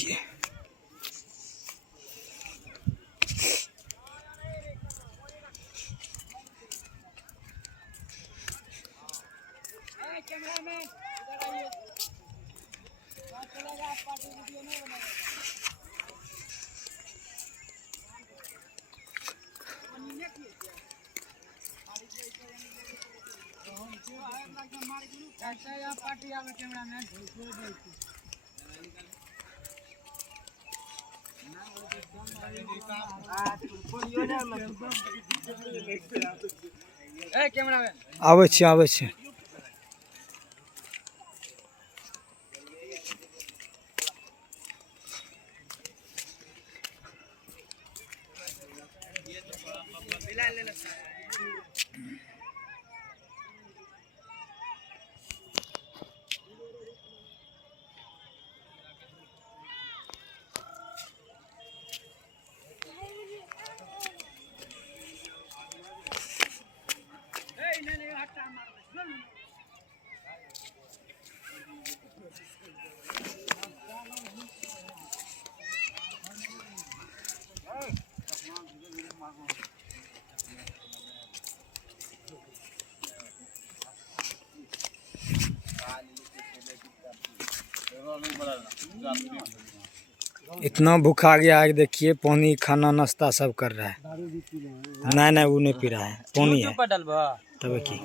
देखिए। आवे छे आवे छे। इतना भूखा गया है, देखिए पानी खाना नाश्ता सब कर रहा है। नहीं नहीं वो नहीं पी रहा है, पानी है तब की।